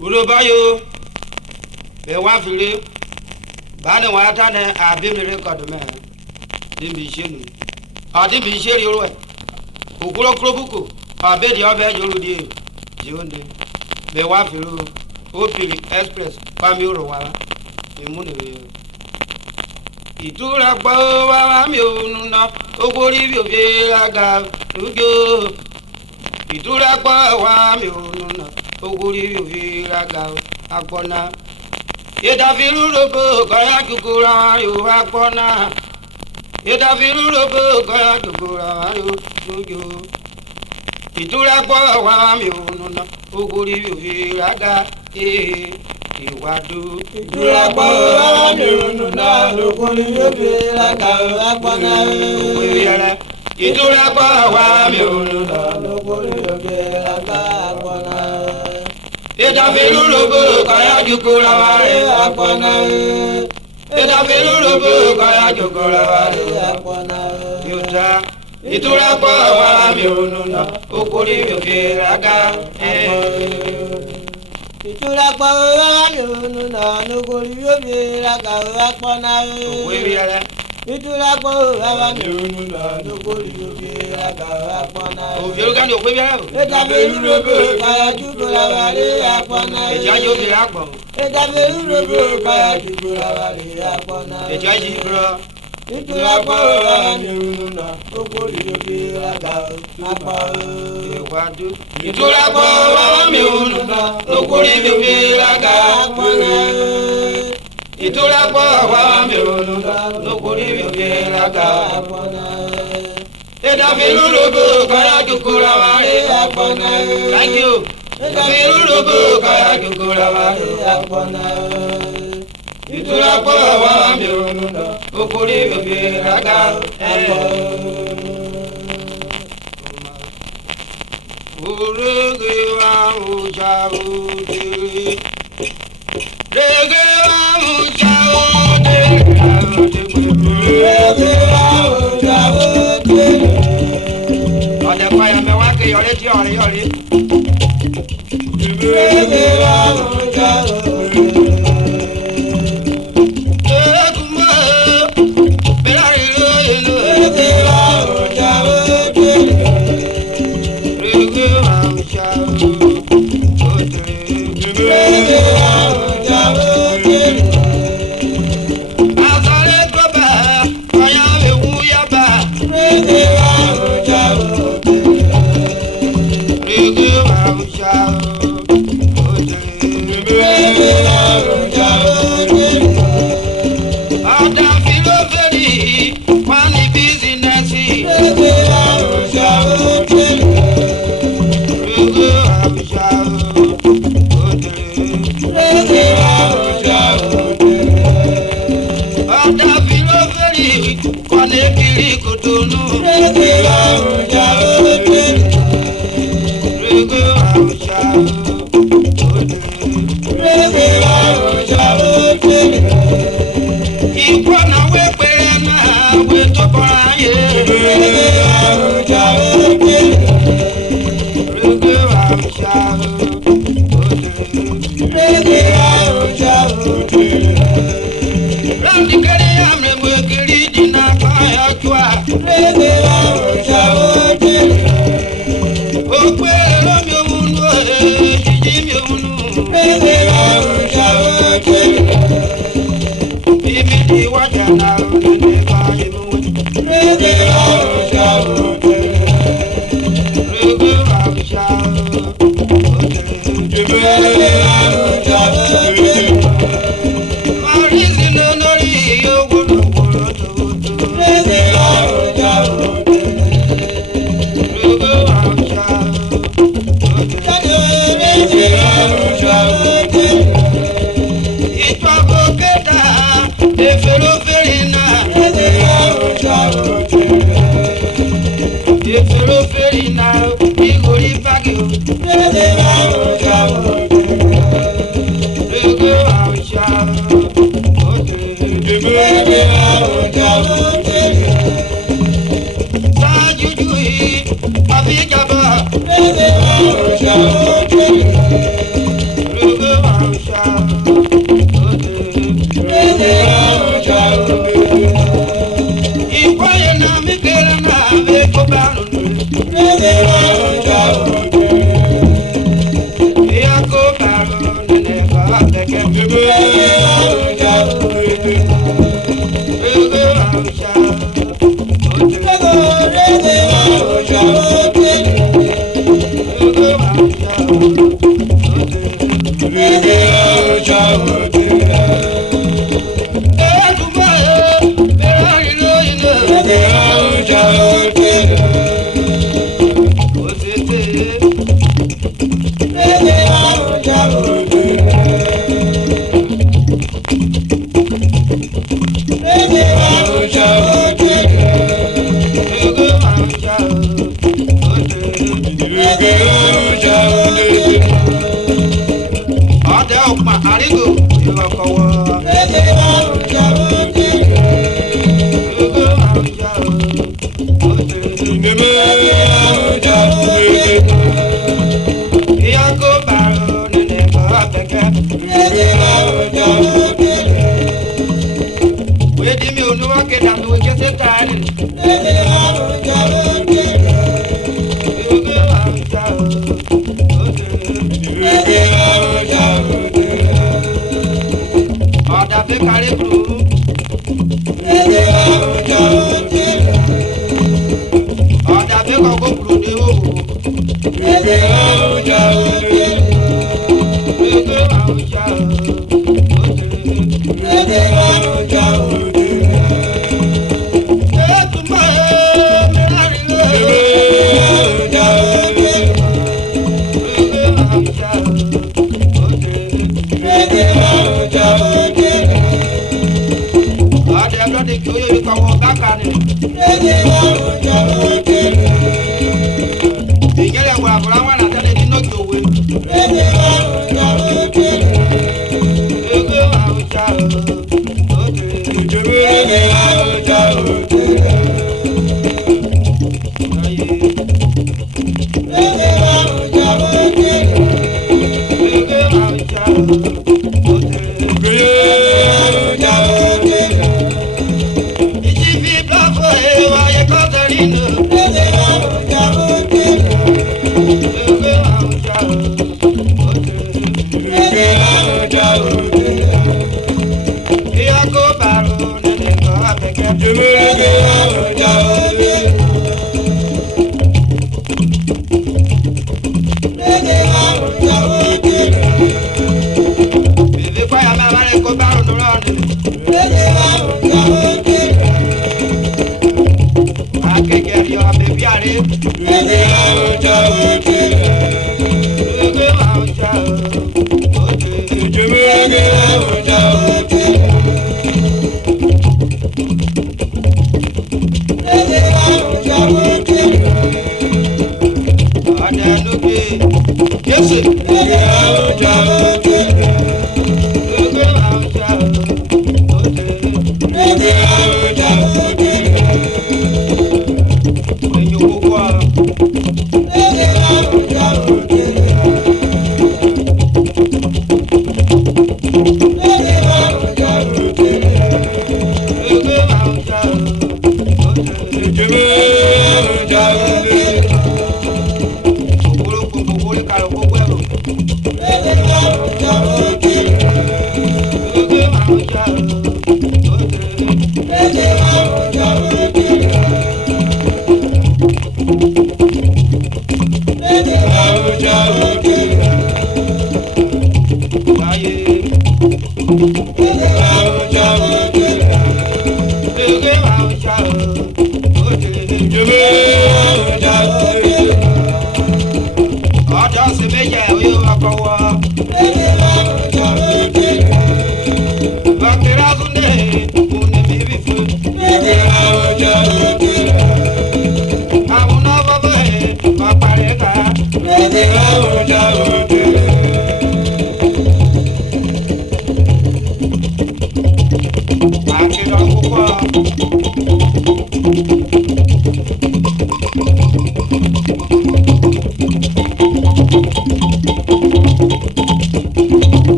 Urobayo, be wafili, bana watane abimire kadome, dimbishenu. Adimbisheri urwe. Ukuro krobuku, abedi abe jorudi, jionde. Be wafilu, opili express, kwami urowala, imune. Itura kwa wa mi onuna, ogori bi obi aga, ugo. Itura kwa wa mi onuna, ogori bi obi aga, agbona. Yedafilu robo kaya kukura yo agbona. Yedafilu robo kaya kukura yo ugo. Itura kwa wa mi onuna, ogori bi obi aga, Iwadu. Itura kwa wa mi onuna, ogori bi obi aga, agbona. Itura kwa wa mi onuna, ogori bi obi aga, agbona. Yedafilu robo kaya kukura yo Agbona. Yedafilu robo kaya kukura yo Agbona. Yuta. Itura kwa wa mi onuna, ogori bi obi aga, Itura kwa wa mi onuna, ogori bi obi aga, agbona. Itura kwa wa mi onuna, ogori bi obi aga, agbona. Obiorugani okwe biara. Yedafilu robo kaya kukura yo agbona. Ejaji obi akpo. Yedafilu robo kaya kukura yo agbona. Ejaji bro. Itura kwa wa mi onuna, ogori bi obi aga, agbona. Iwadu. Itura kwa wa mi onuna, ogori bi obi aga, Itura kwa wa mi onuna, ogori bi obi aga, Yedafilu robo kaya kukura yo Agbona. Thank you. Yedafilu robo kaya kukura yo Agbona. Itura kwa wa mi onuna, ogori bi obi aga, Urege wa uja udiri, rege wa uja udiri, Ọdẹ kwaya mẹ wá ké yọrí tí ọrí yọrí. Ekumọ bẹ̀rẹ̀ ìlú ìlú. Rege wa uja udiri. Azare gbọ́bà, ọ̀yà ewu yaba. Rege wa uja udiri. Ọ̀dà fìlófèrè wà ní bísínẹ́sì. Rege wa uja udiri. Ọ̀dà fìlófèrè wà ní kiri kòtònú. Rege wa uja udiri. Ikwa na we pere na we to bora ye. Rege wa uja udiri. Randi kere amre we kiri dina kaya jua. Rege wa uja udiri. Okwe lo mi unu jiji mi unu. Rege wa uja udiri. Ibi di waja na unu ba imu. Rege wa uja udiri. Rege wa uja udiri. Rege wa uja udiri. Orizi no nori yogo no woro tutu. Rege wa uja udiri. Rege wa uja udiri. Itwa bokeda efero ferina. Rege wa uja udiri. Efero ferina igori bagio. Rege wa uja udiri. Rege wa uja udiri. Rege wa uja udiri. Sajuju abijaba. Rege wa uja udiri. Rege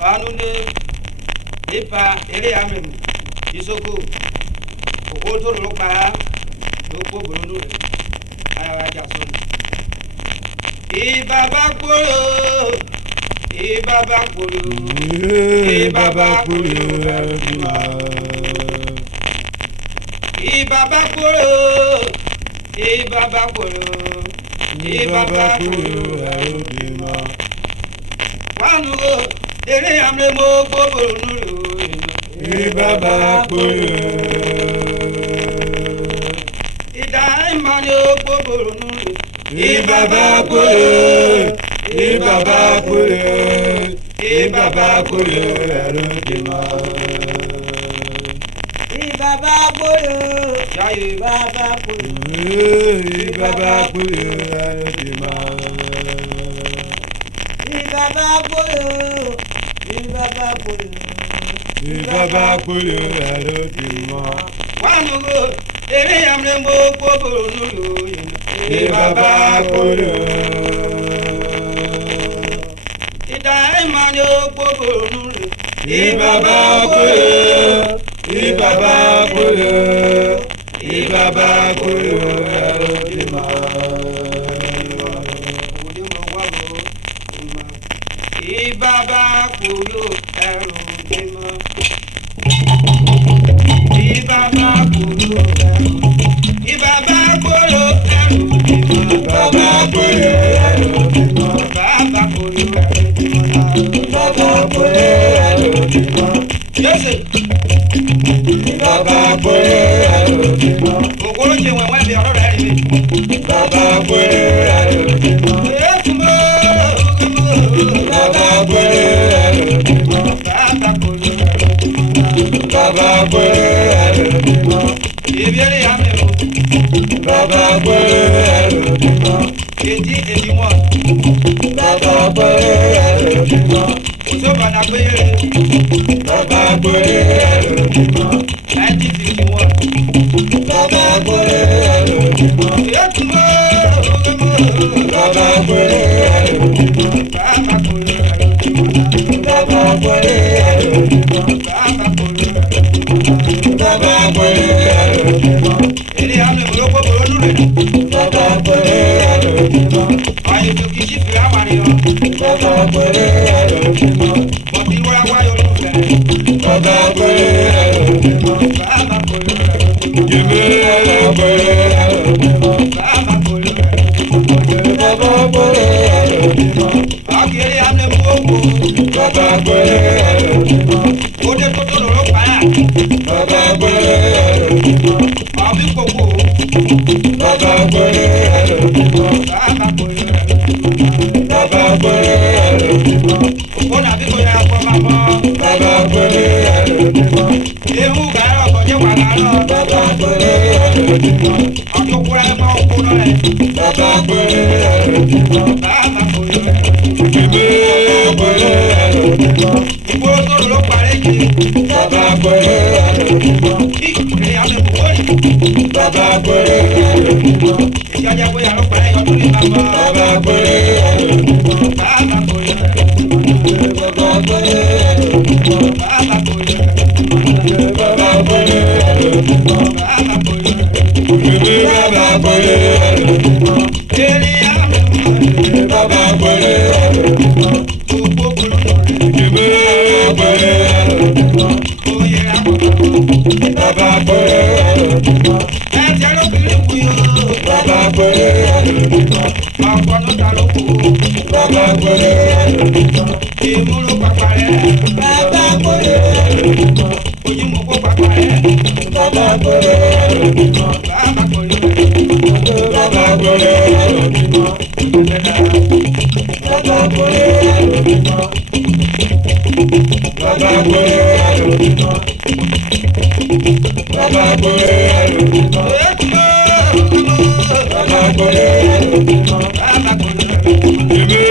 anune ipa ere amem isoko oko to lo pa lo po bolonu re ara ja so ni ibaba koro ibaba koro ibaba koro ibaba koro ibaba koro ibaba koro arubima wanu ere amre mo po bolonu re ibaba koro ida imani o po bolonu re ibaba koro ibaba koro ibaba koro arubima ibaba koro jaye ibaba koro ibaba koro arubima ibaba koro ibaba koro ibaba koro arubima wanu ere amre mo po bolonu re ibaba koro ida imani o po bolonu re ibaba koro ibaba koro ibaba koro arubima ibaba koro arubima ibaba koro ibaba koro arubima ibaba koro arubima baba koro arubima ibaba koro arubima yese ibaba koro arubima okoro je wewe bi oro re ri ibaba koro arubima etumo ibaba koro arubima baba koro ibaba koro arubima ibiere amero ibaba koro arubima edi mo ibaba koro arubima oso bana pe ibaba koro arubima 1951 ibaba koro arubima etumo ibaba koro arubima baba koro ibaba koro arubima baba koro ibaba koro arubima ere amero ko bolonu re ibaba koro arubima ayo to kisi fi amani o ibaba koro arubima mo ti wora wa yo lu re ibaba koro arubima baba koro yeme koro arubima baba koro ibaba koro arubima akere amne mo ko ibaba koro arubima o de to lo pa ibaba koro arubima abi koko ibaba koro arubima baba koro ibaba koro arubima o na bi ko ya ko ma mo ibaba koro arubima ehu ga ro ko je wa ga ro ibaba koro arubima ajo kura e ma ko no re ibaba koro arubima baba koro yeme koro arubima ibo to lo pa re ki ibaba koro arubima ere amne mo ko ri ibaba koro arubima ja ja ko ya ro pa re yo to ni baba ibaba koro arubima baba koro ibaba koro arubima baba koro ibaba koro arubima baba koro yeme ibaba koro arubima ere amne mo ibaba koro arubima ko ko bolonu re yeme koro arubima ko ye ra ko ibaba koro arubima e je ro kiri ku yo ibaba koro arubima ọkọ no ta lo ku ibaba koro arubima imuru papa re ibaba koro arubima oji mo ko papa re ibaba koro arubima baba koro ibaba koro arubima ibaba koro arubima ibaba koro arubima ibaba koro arubima etumo ibaba koro arubima baba koro yeme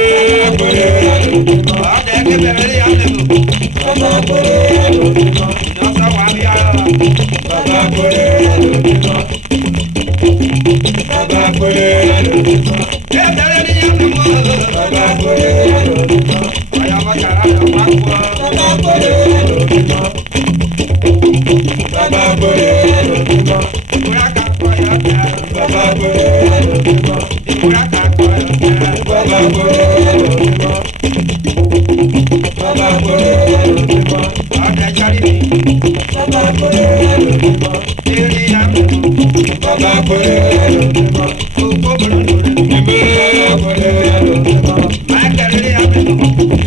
koro arubima ọdẹ kẹfẹ rẹ ya lẹ mo ibaba koro arubima ìjọsọ wà bí ara ibaba koro arubima ibaba koro arubima kẹfẹ rẹ ya lẹ mo ibaba koro arubima ọyà bàjá rẹ wà bàbá kórè lójúmọ́. Bàbá kórè lójúmọ́. Ìbúra kan kọ́ yọ̀ ká. Bàbá kórè lójúmọ́. Ìbúra kan kọ́ yọ̀ ká. Bàbá kórè lójúmọ́. Bàbá kórè lójúmọ́. Ọ̀dẹ̀ jọ́rí mi. Bàbá kórè lójúmọ́. Eré àmì. Bàbá kórè lójúmọ́. Gbogbo bọ̀rọ̀ lórí. Bàbá kórè lójúmọ́. Michael eré àmì.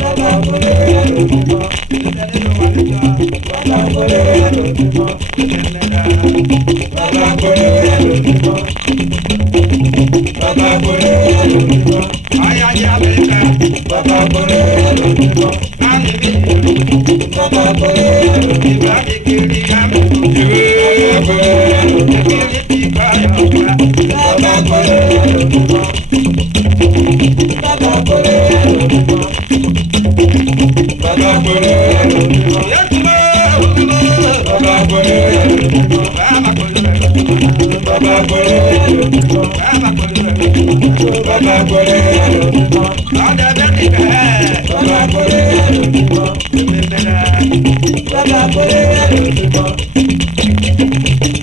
Bàbá kórè lójúmọ́. Ìṣẹ̀lẹ̀ ló wà lójọ́. Bàbá kórè lójúmọ́. Ìṣẹ̀lẹ̀ dá. Bàbá kórè lójúmọ́. Bàbá kórè lójúmọ́. Ọ̀yá jẹ́ Amẹ́ríkà. Bàbá kórè lójúmọ́. Láti bí ìlú. Bàbá kórè lójúmọ́. Ìgbà kékeré àmì. Bàbá kórè lójúmọ́. Kékeré ti kọ́ yọ̀ ká. Bàbá kórè lójúmọ́. Bàbá kórè lójúmọ́. Bàbá kórè lójúmọ́. Yẹ́tùmọ̀ ògùnmọ̀. Bàbá kórè lójúmọ́. Bàbá kò lè lọ. Bàbá kórè lójúmọ́. Bàbá kò lè lọ. Bàbá kórè lójúmọ́. Ọ̀dẹ̀ bẹ́ẹ̀ ti kẹ́. Bàbá kórè lójúmọ́. Ìṣẹ̀lẹ̀ dá. Bàbá kórè lójúmọ́.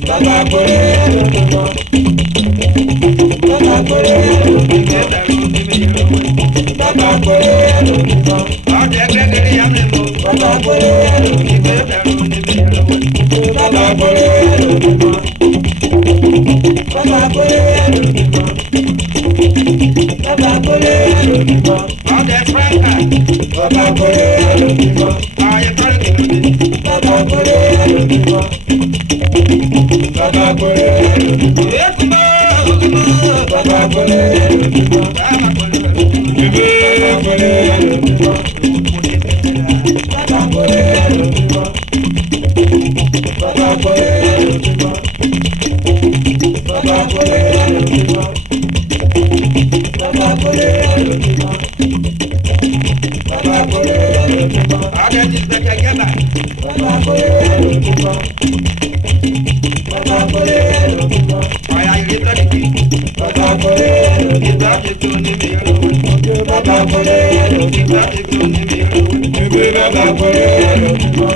Bàbá kórè lójúmọ́. Bàbá kórè lójúmọ́. Ìgbésẹ̀ ló ti fi yọ̀ wẹ̀. Bàbá kórè lójúmọ́. Ọ̀dẹ̀ kékeré àmì mọ̀. Bàbá kórè lójúmọ́. Ìgbésẹ̀ ló ti fi yọ̀ wẹ̀. Bàbá kórè lójúmọ́. Bàbá kórè lójúmọ́. Bàbá kórè lójúmọ́. Ọ̀dẹ̀ Franka. Bàbá kórè lójúmọ́. Ayé Franka ló dé. Bàbá kórè lójúmọ́. Bàbá kórè lójúmọ́. Yẹ́tùmọ̀ ògùnmọ̀. Bàbá kórè lójúmọ́. Bàbá kò lè lọ. Bàbá kórè lójúmọ́. Bàbá kórè lójúmọ́. Bàbá kórè lójúmọ́. Bàbá kórè lójúmọ́. Bàbá kórè lójúmọ́. Bàbá kórè lójúmọ́. Ọ̀dẹ̀ ti gbẹ̀kẹ̀ jẹ́bà. Bàbá kórè lójúmọ́. Bàbá kórè lójúmọ́. Ọ̀yà ìrètọ́ nìkì. Bàbá kórè lójúmọ́. Ìgbà ti tó ní mi yọ̀ wẹ̀. Bàbá kórè lójúmọ́. Ìgbà ti tó ní mi yọ̀ wẹ̀. Bàbá kórè lójúmọ́.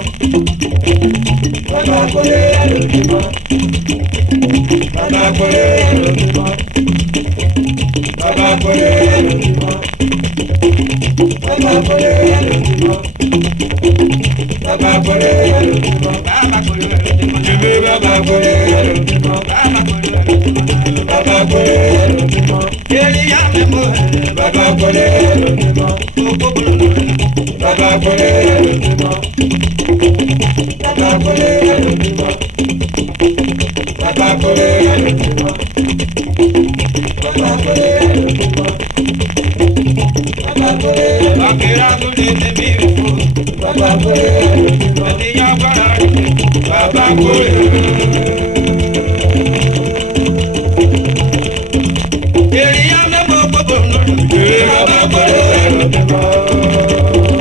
Bàbá kórè lójúmọ́. Bàbá kórè lójúmọ́. Bàbá kórè lójúmọ́. Bàbá kórè lójúmọ́. Bàbá kórè lójúmọ́. Bàbá kò lè lọ. Bàbá kórè lójúmọ́. Bàbá kò lè lọ. Bàbá kórè lójúmọ́. Eré àmì mọ̀. Bàbá kórè lójúmọ́. Gbogbo bọ̀rọ̀ lórí. Bàbá kórè lójúmọ́. Bàbá kórè lójúmọ́. Bàbá kórè lójúmọ́. Bàbá kórè lójúmọ́. Bàbá kórè lójúmọ́. Akira tó lè tẹ̀mí ìfò. Bàbá kórè lójúmọ́. Ènìyàn gbára rẹ̀. Bàbá kórè Eré àmì mọ̀ gbogbo lórí. Bàbá kórè lójúmọ́.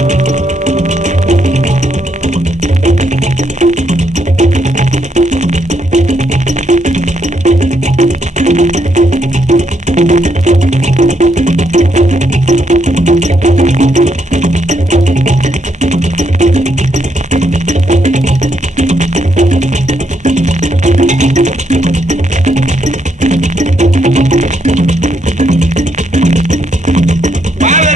Báwo